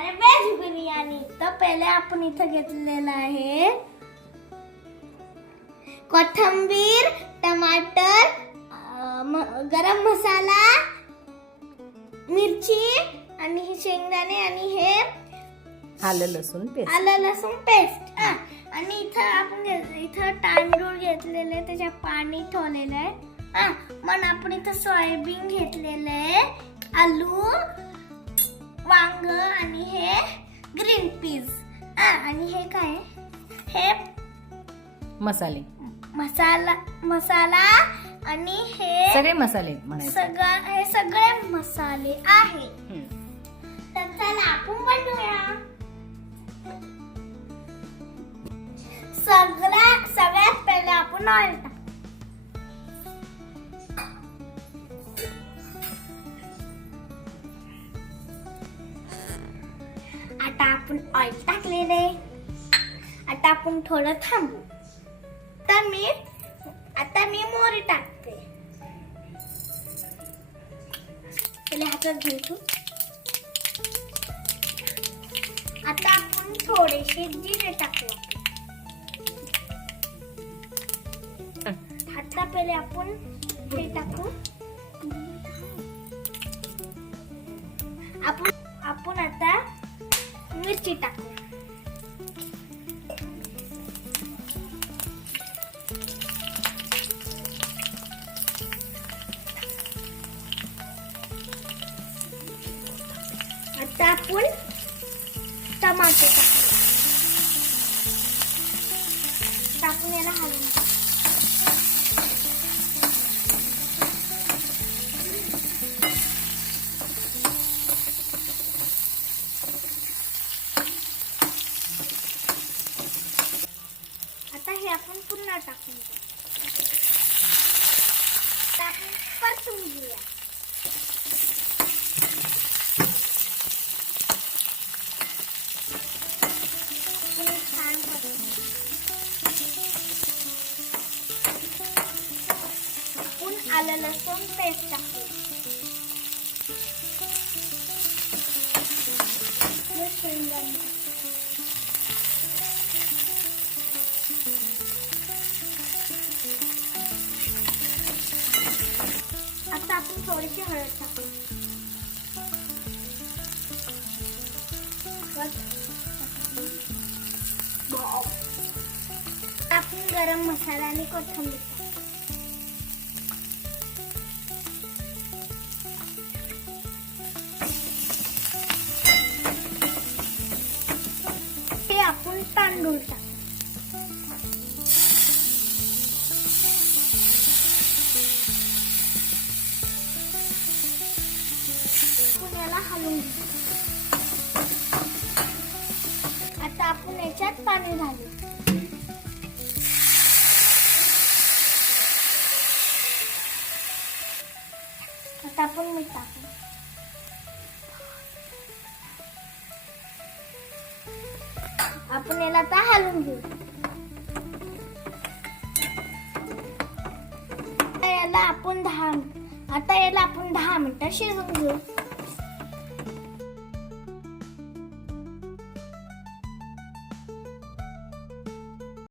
आहे व्हेज बिर्याणी. तर पहिले आपण इथं घेतलेलं आहे कोथिंबीर टमाटर गरम मसाला मिरची आणि हे शेंगदाणे आणि हे आलं लसूण पेस्ट. आलं लसूण पेस्ट. आणि इथं आपण घे- इथं तांदूळ घेतलेले त्याच्यात पाणी ठेवलेलं आहे. हा, मग आपण इथं सोयाबीन घेतलेलं आहे आलू वांग आणि हे ग्रीन पीस आणि हे काय? हे मसाले. मसाला मसाला आणि हे सगळे मसाले सगळं हे सगळे मसाले आहे. तर चला आपण बनवूया. सगळ्या सगळ्यात पहिले आपण ऑइल आपण ऑइल टाकलेले. आता आपण थोडं थांबू. तर मी आता मी मोरी टाकते. पहिले हातात घेतो. आता आपण थोडेसे जिरे टाकू आता पहिले आपण हे टाकू. आपण आपण आता मिरची टाकू आता आपण टमाटे टाकू. टाकून याला हलवून टाकू. आता हे आपण पुन्हा टाकून टाकून परतून घेऊया. आपण छान परतून आलं लसूण पेस्ट टाकू थोडीशी हळद टाकू आपण गरम मसाला आणि कोथिंबीर ते आपण तांदूळ टाकू. आता आपण याच्यात पाणी घालू. आता आपण मीठ टाकू. आपण याला आता हलवून घेऊ. आता याला आपण दहा आता याला आपण दहा मिनिटं शिजवून घेऊ.